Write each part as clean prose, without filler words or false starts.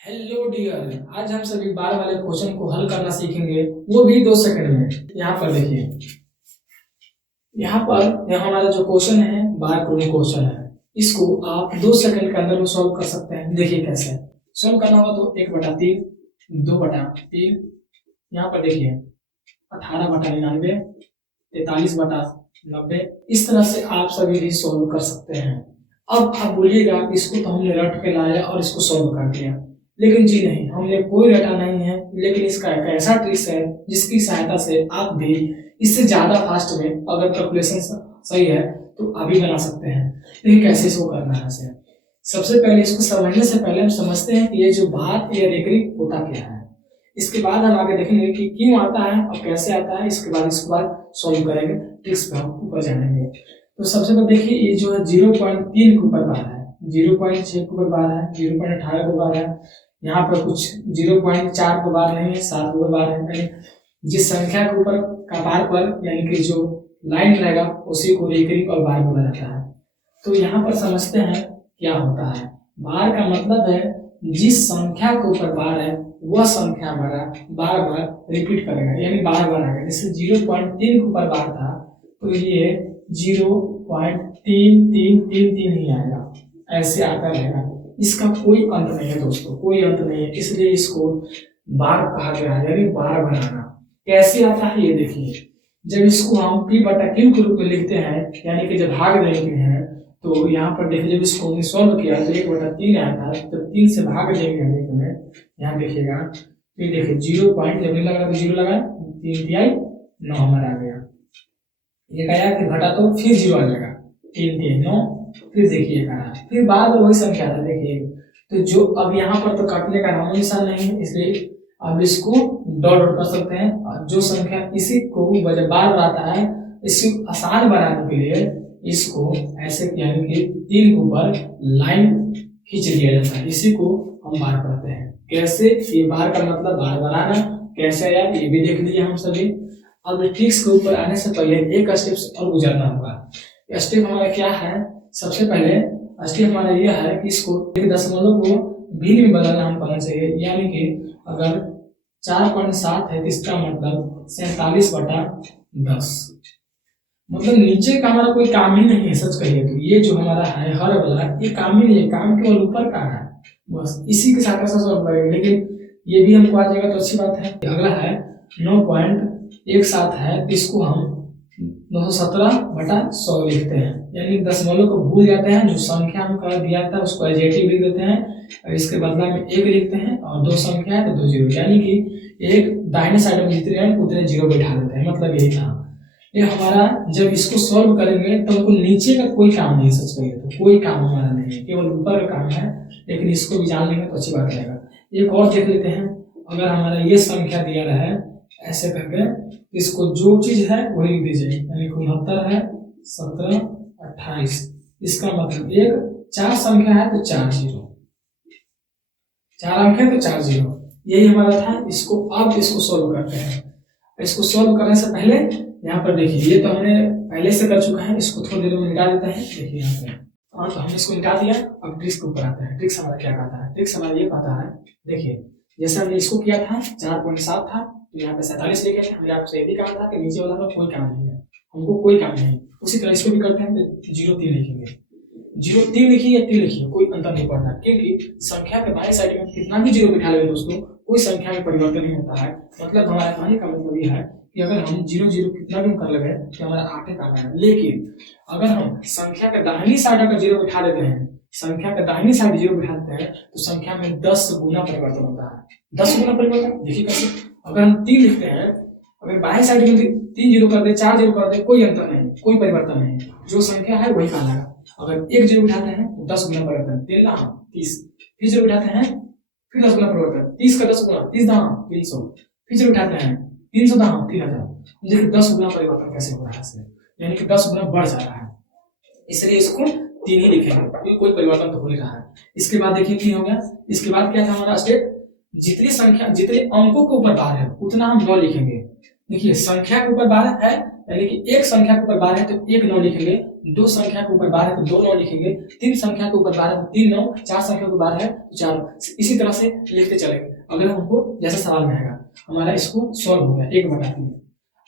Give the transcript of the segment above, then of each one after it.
Hello dear, आज हम सभी बार वाले क्वेश्चन को हल करना सीखेंगे, वो भी 2 सेकंड में। यहाँ पर देखिए, यहाँ पर हमारा जो क्वेश्चन है बार कोडिंग क्वेश्चन है। इसको आप 2 सेकंड के अंदर में सॉल्व कर सकते हैं। देखिए कैसे सॉल्व करना होगा। तो 1/3, 2/3, यहाँ पर देखिए 18/99, 43/90, इस तरह से आप सभी भी सॉल्व कर सकते हैं। अब आप बोलिएगा इसको तो हमने रट के लाया और इसको सॉल्व कर दिया, लेकिन जी नहीं, हमने कोई रटा नहीं है। लेकिन इसका एक ऐसा ट्रिक्स है जिसकी सहायता से आप भी इससे ज्यादा फास्ट में, अगर कैलकुलेशन सही है तो अभी बना सकते हैं। लेकिन कैसे इसको करना है? सबसे पहले इसको समझने से पहले हम समझते हैं कि ये जो बार या रेकरिंग होता क्या है। इसके बाद हम आगे देखेंगे कि क्यों आता है और कैसे आता है। इसके बाद सॉल्व करेंगे, ट्रिक्स पे हम ऊपर जानेंगे। तो सबसे पहले देखिए, ये जो है 0.3 के ऊपर बार है, 0.6 के ऊपर बार है, 0.18 के बार है। यहाँ पर कुछ 0.4 के बार नहीं है, 7 के बार है। जिस संख्या के ऊपर कपार पर यानी कि जो लाइन रहेगा उसी को रेकरिंग और बार बोला जाता है। तो यहाँ पर समझते हैं क्या होता है। बार का मतलब है जिस संख्या के ऊपर बार है वह संख्या हमारा बार बार रिपीट करेगा, यानी बार बार आएगा। जैसे 0.3 के ऊपर बार था तो ये 0.3333 ही आएगा, ऐसे आता रहेगा। इसका कोई अंत नहीं है दोस्तों, कोई अंत नहीं है, इसलिए इसको बार कहा गया है, यानी बार बनाना। कैसे आता है ये देखिए। जब इसको हम p/q के रूप में लिखते हैं, यानी कि जब भाग देंगे हैं, तो यहाँ पर देखिए जब इसको हमने सॉल्व किया तो 1/3 आया था। जब 3 से भाग देंगे हम में, यहाँ देखिएगा तो ये देखिए 0 पॉइंट जब लगा तो 0 लगा, 3 तिहाई 9 हमारा आ गया। ये आया फिर घटा तो फिर 0 आ जाएगा, 3 तिहाई 9, फिर देखिए फिर बार बार वही संख्या था। देखिए तो जो अब यहाँ पर तो काटने का नाम निशान नहीं है, इसलिए अब इसको डॉट डॉट कर सकते हैं। और जो संख्या इसी को जब बार बार आता है, इसको आसान बनाने के लिए इसको ऐसे यानी कि 3 के ऊपर लाइन खींच दिया जाता है, इसी को हम बार कहते हैं। कैसे? ये बार का मतलब बार बार आना। कैसे आया ये भी देख लीजिए हम सभी। अब ट्रिक्स के ऊपर आने से पहले एक स्टेप और गुजरना होगा। स्टेप हमारा क्या है? सबसे पहले स्टेप हमारा यह है कि इसको एक दशमलव को भिन्न में बदलना हम करना चाहिए। यानी कि अगर 4.7 है तो इसका मतलब 47/10। मतलब नीचे का हमारा कोई काम ही नहीं है, सच कहिए तो। ये जो हमारा है हर वाला, ये काम ही नहीं है, काम केवल ऊपर का है, बस इसी के साथ सॉल्व करेंगे। लेकिन ये भी हमको आ जाएगा तो अच्छी बात है। अगला है 9.17 है, इसको हम 917/100 लिखते हैं, यानी दशमलव को भूल जाते हैं। जो संख्या हम कर दिया था उसको एडजेक्टिव लिख देते हैं, और इसके बदला में 1 लिखते हैं, और 2 संख्या है तो 2 जीरो, यानी कि एक दाहिने साइड में जितने हैं उतने जीरो बैठा देते हैं। मतलब यही था। ये हमारा जब इसको सॉल्व करेंगे तो हमको नीचे का कोई काम नहीं, सच कहिए तो कोई काम हमारा नहीं है, केवल ऊपर का काम है। लेकिन इसको भी जान लेंगे तो अच्छी बात रहेगा। एक और देख लेते हैं। अगर हमारा ये संख्या दिया रहा है ऐसे करके, इसको जो चीज है वही लिख दीजिए, यानी 69 है, 17, 28। इसका मतलब एक 4 संख्या है तो 4 जीरो, 4 अंक है तो 4 जीरो, यही हमारा था। इसको सॉल्व करते हैं। इसको सॉल्व करने से पहले यहाँ पर देखिए, ये तो हमने पहले से कर चुका है, इसको थोड़ी देर में मिटा देते हैं। देखिए यहाँ पे तो हमने इसको मिटा दिया। अब ट्रिक्स के ऊपर आते हैं। ट्रिक्स हमारा क्या कहता है? ट्रिक्स हमारा ये कहता है, देखिए जैसे हमने इसको किया था 4.7 था तो यहाँ पे 47 लिखे थे। हमने आपसे ये भी कहा था कि नीचे वाला में कोई काम नहीं है, हमको कोई काम नहीं। उसी तरह इसको भी करते हैं तो 0.3 लिखेंगे, 0.3 लिखिए या 3 लिखिए, कोई अंतर नहीं पड़ता, क्योंकि संख्या के बाएं साइड में कितना भी जीरो बिठा लेंगे दोस्तों, कोई संख्या में परिवर्तन नहीं होता है। मतलब हमारा कहने का मतलब यह है कि अगर हम 0 0 कितना भी कर लगे तो हमारा आठे काम आएगा। लेकिन अगर हम संख्या के दाहिनी साइड अगर 0 बिठा देते हैं, संख्या के दाहिनी साइड 0 बिठा देते हैं तो संख्या में 10 गुना परिवर्तन होता है। 10 गुना परिवर्तन देखिए कैसे। अगर हम 3 लिखते हैं, अगर बाएं साइड में 3 जीरो कर दे, 4 जीरो कर दे, कोई अंतर नहीं, कोई परिवर्तन नहीं, जो संख्या है वही कहलाएगा। अगर 1 जीरो बिठाते हैं तो 10 गुना परिवर्तन, 30, फिर जीरो बिठाते हैं फिर 10 गुना परिवर्तन, 30 का 10 गुना, 30 दाम 300, फिर जीरो बिठाते हैं 300 दाम 3000। देखिए 10 गुना परिवर्तन कैसे हो रहा है, यानी कि 10 गुना बढ़ जा रहा है। इसलिए इसको 3 ही लिखेंगे, कोई परिवर्तन तो हो नहीं रहा है। इसके बाद देखिए 3 हो गया। इसके बाद क्या था हमारा स्टेप? जितनी संख्या, जितने अंकों के ऊपर बार है उतना हम 9 लिखेंगे। देखिए संख्या के ऊपर बार है, यानी कि एक संख्या के ऊपर बार है तो एक 9 लिखेंगे, दो संख्या के ऊपर बार है तो दो 9 लिखेंगे, तीन संख्या के ऊपर बार है तो तीन 9, चार संख्या के ऊपर बार है तो चार, इसी तरह से लिखते चलेंगे। अगर हमको जैसा सवाल में आएगा हमारा इसको सॉल्व हो गया 1/3।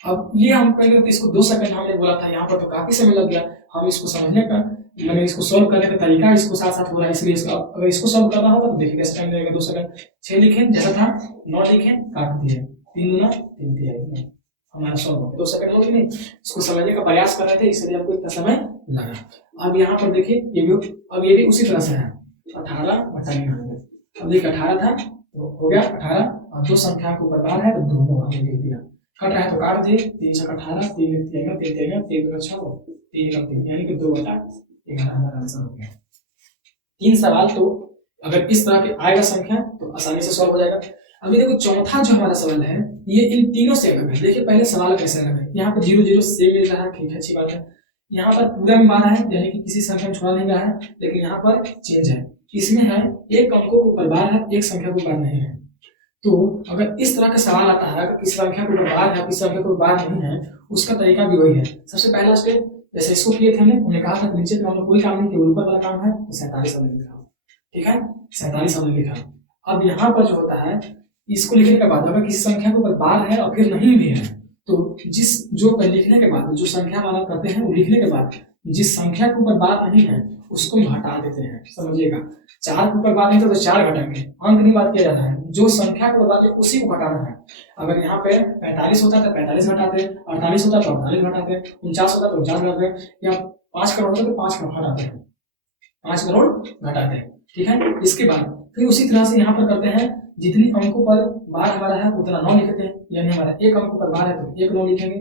अब ये हम कहेंगे तो इसको 2 सेकंड हमने बोला था, यहाँ पर तो काफी समय लग गया। हम इसको समझने का मैंने इसको सॉल्व करने का तरीका इसको साथ साथ बोला, इसलिए इसको अगर इसको सॉल्व करना होगा तो देखिए कैसे टाइम लगेगा। 2 सेकंड। 6 लिखें जैसा था, 9 लिखें, काट दिए, 3 दूना 3 तिहाई, हमारा सॉल्व हो गया। 2 सेकंड होगी नहीं, इसको समझने का प्रयास कर रहे थे इसलिए हमको इतना समय लगा। अब यहाँ पर देखिए ये भी उसी तरह से है, 18/99। अब देखिए 18 था तो हो गया 18, और दो संख्या के ऊपर बार है तो दोनों हमने लिख दिया। कट रहा है तो काट दिए, 3 छक 18, 3 एक तिहाई, 3 तिहाई, 3 दूना 6, 3 एक 3, यानी कि 2/11 हमारा आंसर हो गया। 3 सवाल तो अगर इस तरह के आएगा संख्या तो आसानी से सॉल्व हो जाएगा। अभी देखो चौथा जो हमारा सवाल है ये इन तीनों से अलग है। देखिए पहले सवाल कैसे अलग है, यहाँ पर 0 0 से मिल रहा है, ठीक है, अच्छी बात है। यहाँ पर पूरा में बार है, यानी कि किसी संख्या में छोड़ा नहीं गया है, लेकिन यहाँ पर चेंज है। इसमें है एक अंकों के ऊपर बार है, एक संख्या के ऊपर नहीं है। तो अगर इस तरह का सवाल आता है कि किस संख्या के ऊपर बार है, किस संख्या के ऊपर बार नहीं है, उसका तरीका भी वही है। सबसे पहला स्टेप जैसे इसको किए थे हमने कहा था नीचे का हमने कोई काम नहीं, केवल ऊपर वाला काम है, 47 हमने लिखा, ठीक है, 47 हमने लिखा। अब यहाँ पर जो होता है इसको लिखने के बाद अगर किसी संख्या के ऊपर बार है और फिर नहीं भी है तो लिखने के बाद जो संख्या हमारा करते हैं वो लिखने के बाद जिस संख्या के ऊपर बार नहीं है उसको हम हटा देते हैं। समझिएगा, 4 के ऊपर बार नहीं था तो 4 घटाएंगे, अंक नहीं बात किया जा रहा है, जो संख्या के ऊपर बार है उसी को घटाना है। अगर यहाँ पे 45 होता तो 45 घटाते, 48 होता तो 48 घटाते, 49 होता तो 49 घटाते, या 5 करोड़ होता तो 5 करोड़ हटाते हैं, 5 करोड़ घटाते हैं, ठीक है। इसके बाद फिर उसी तरह से यहाँ पर करते हैं, जितनी अंकों पर बार हमारा है उतना 9 लिखते हैं, यानी हमारा एक अंक पर बार है तो एक 9 लिखेंगे।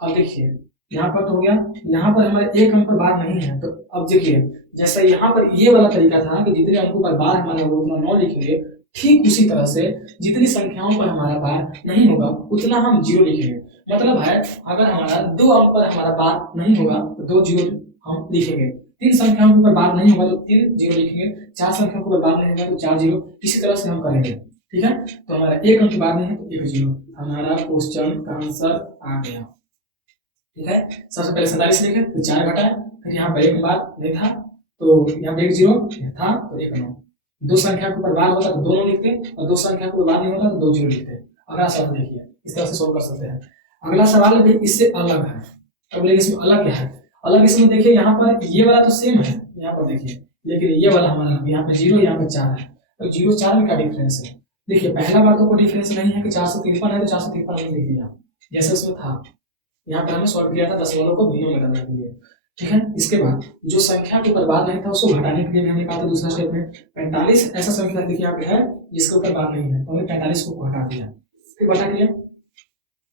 अब देखिए यहाँ पर तो हो गया, यहाँ पर हमारे एक अंक पर बार नहीं है तो अब देखिए जैसा यहाँ पर ये वाला तरीका था कि जितने अंकों पर बार हमारा होगा उतना 9 लिखेंगे, ठीक उसी तरह से जितनी संख्याओं पर हमारा बार नहीं होगा उतना हम 0 लिखेंगे। मतलब है अगर हमारा 2 अंक पर हमारा बार नहीं होगा तो 2 0 हम लिखेंगे, 3 संख्याओं के ऊपर बार नहीं होगा तो 3 0 लिखेंगे, 4 संख्याओं के ऊपर बार नहीं होगा तो 4 0, इसी तरह से हम करेंगे, ठीक है। तो हमारा एक अंक बार नहीं है तो 1 0, हमारा क्वेश्चन का आंसर आ गया, ठीक है। सबसे पहले 47 लिखे, फिर 4 घटाए, फिर यहाँ पर एक बार नहीं था तो यहाँ पर 1 0 था तो 1 9, दो संख्या के ऊपर बार होता तो 2 9 लिखते, और दो संख्या के ऊपर बार नहीं होता तो 2 0 लिखते। अगला सवाल देखिए, इस तरह से सोल्व कर सकते हैं। अगला सवाल भी इससे अलग है। अब लेकिन इसमें अलग क्या है, अलग इसमें देखिए यहाँ पर ये वाला तो सेम है, यहाँ पर देखिए, लेकिन ये वाला हमारा यहाँ पे 0 यहाँ पे 4 है, तो 0 4 में क्या डिफरेंस है। देखिए पहला बार तो कोई डिफरेंस नहीं है कि 453 है तो 453 हमने लिख दिया जैसे उसमें था, यहाँ पर हमने सॉल्व किया था दशमलव को भिन्नों में करने के लिए, ठीक है। इसके बाद जो संख्या के ऊपर बार नहीं था उसको घटाने के लिए भी हमने कहा था दूसरा स्टेप में 45 ऐसा संख्या देखिए यहाँ पे है जिसके ऊपर बार नहीं है तो हमने 45 को हटा दिया, फिर घटा दिया।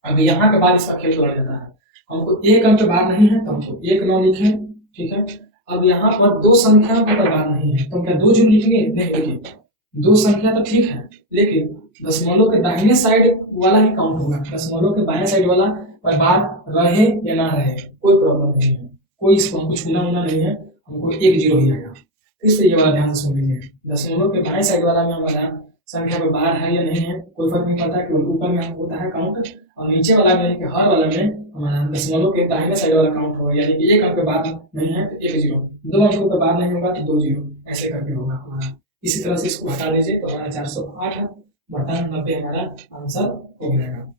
अब यहाँ के बाद इसका खेल तोड़ा जाता है, हमको एक अंक बार नहीं है तो हमको 1 9 लिखे, ठीक है। अब यहाँ पर दो संख्या के ऊपर बार नहीं है तो हम क्या 2 0 लिखेंगे, नहीं लिखेंगे, दो संख्या तो ठीक है लेकिन दशमलव के दाहिने साइड वाला ही काउंट होगा, दशमलव के बाएं साइड वाला पर बार रहे या ना रहे कोई प्रॉब्लम नहीं है, कोई इसको हमको छूना होना नहीं है, हमको 1 0 ही आएगा। फिर से ये वाला ध्यान से सुन लीजिए, दशमलव के बाएं साइड वाला में हमारा संख्या पर बार है या नहीं है कोई फर्क नहीं पड़ता, केवल ऊपर में होता है काउंट, और नीचे वाला में कि हर वाला में हमारा दशमलव के दाहिने साइड वाला काउंट होगा, यानी कि एक अंक पे बार नहीं है तो 1 0, दो अंकों पे बार नहीं होगा तो 2 0, ऐसे करके होगा हमारा। इसी तरह से इसको हटा दीजिए तो हमारा 408/90 हमारा आंसर हो जाएगा।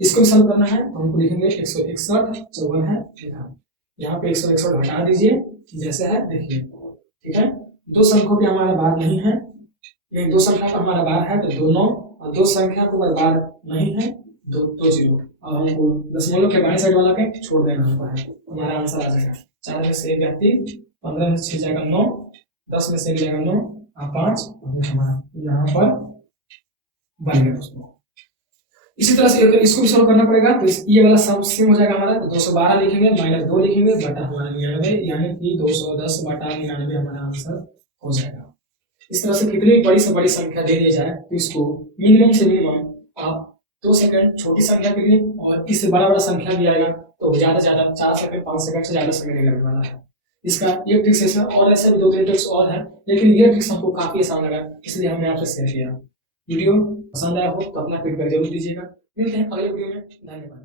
इसको भी सॉल्व करना है तो हमको लिखेंगे 161 54 है, यहाँ पे 161 हटा दीजिए जैसे है देखिए, ठीक है। दो संख्याओं पे हमारा बार नहीं है, एक दो संख्या पर हमारा बार है तो 2 9, और दो संख्या को बार नहीं है 2 0, और हमको दशमलव के बाएं साइड वाला के छोड़ देना होता है, हमारा आंसर आ जाएगा 4 में से 1 गया 3, 15 में से 6 जाएगा 9, 10 में से 1 जाएगा 9 और 5, हमारा यहाँ पर बन गया दोस्तों। इसी तरह से इसको भी सॉल्व करना पड़ेगा तो ये वाला सम सेम हो जाएगा हमारा, तो 212 लिखेंगे -2 लिखेंगे बटा हमारा 99, यानी कि 210/99 हमारा आंसर हो जाएगा। इस तरह से कितनी बड़ी से बड़ी संख्या दे दी जाए तो इसको मिनिमम से मिनिमम आप 2 सेकंड छोटी संख्या के लिए, और इससे बड़ा संख्या भी आएगा तो ज्यादा से ज्यादा 4 सेकंड 5 सेकंड से ज्यादा समय नहीं लगने वाला है। इसका एक ट्रिक्स ऐसा और ऐसे भी 2-3 ट्रिक्स और है, लेकिन ये ट्रिक्स हमको काफी आसान लगा इसलिए हमने आपसे शेयर किया। वीडियो पसंद आया हो तो अपना फीडबैक जरूर दीजिएगा। मिलते हैं अगले वीडियो में, धन्यवाद।